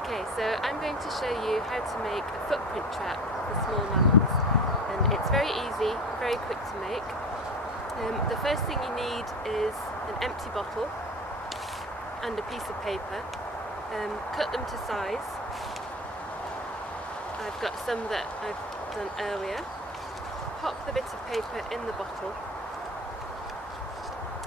Okay, so I'm going to show you how to make a footprint trap for small mammals, and it's very easy, very quick to make. The first thing you need is an empty bottle and a piece of paper. Cut them to size. I've got some that I've done earlier. Pop the bit of paper in the bottle,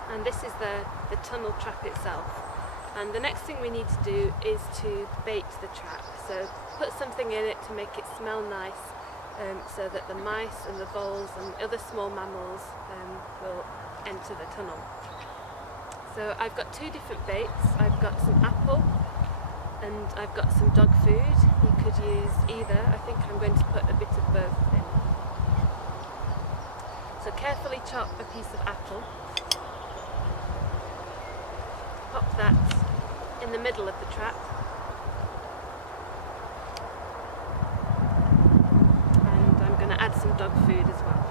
and this is the tunnel trap itself. And the next thing we need to do is to bait the trap. So put something in it to make it smell nice, so that the mice and the voles and other small mammals will enter the tunnel. So I've got two different baits. I've got some apple and I've got some dog food. You could use either. I think I'm going to put a bit of both in. So carefully chop a piece of apple. Pop that in the middle of the trap, and I'm going to add some dog food as well.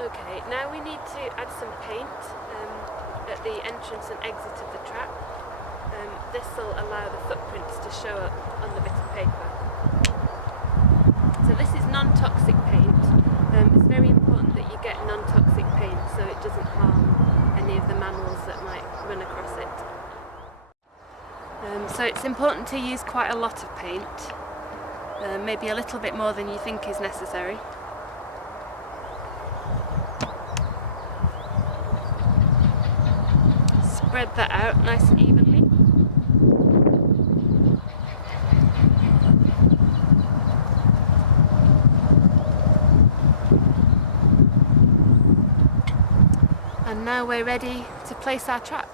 Okay, now we need to add some paint at the entrance and exit of the trap. This will allow the footprints to show up on the bit of paper. So this is non-toxic paint. It's very important that you get non-toxic paint so it doesn't harm any of the mammals that might run across it. So it's important to use quite a lot of paint, maybe a little bit more than you think is necessary. Spread that out nice and evenly. And now we're ready to place our trap.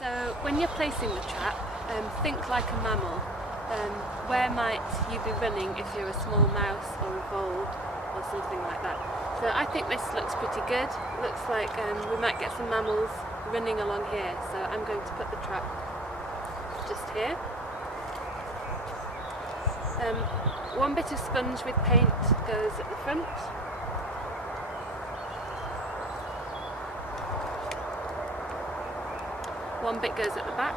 So when you're placing the trap, think like a mammal. Where might you be running if you're a small mouse or a vole or something like that? So I think this looks pretty good. Looks like we might get some mammals running along here. So I'm going to put the trap just here. One bit of sponge with paint goes at the front. One bit goes at the back.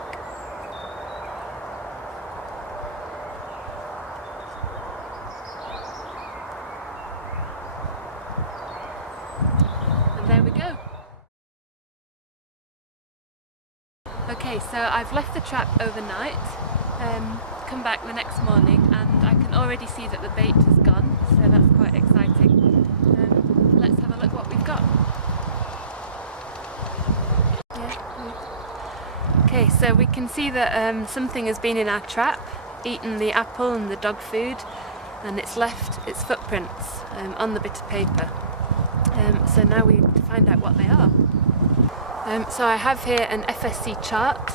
And there we go. Okay, so I've left the trap overnight, come back the next morning, and I can already see that the bait has gone, so that's quite exciting. Let's have a look what we've got. Okay, so we can see that something has been in our trap, eaten the apple and the dog food, and it's left its footprints on the bit of paper. So now we need to find out what they are. So I have here an FSC chart,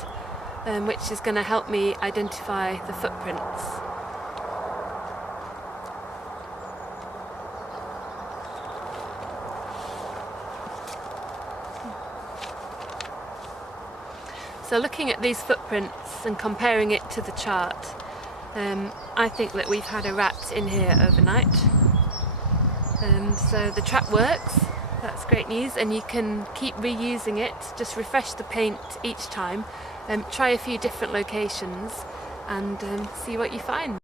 which is going to help me identify the footprints. So looking at these footprints and comparing it to the chart, I think that we've had a rat in here overnight. So the trap works, that's great news, and you can keep reusing it. Just refresh the paint each time, try a few different locations and see what you find.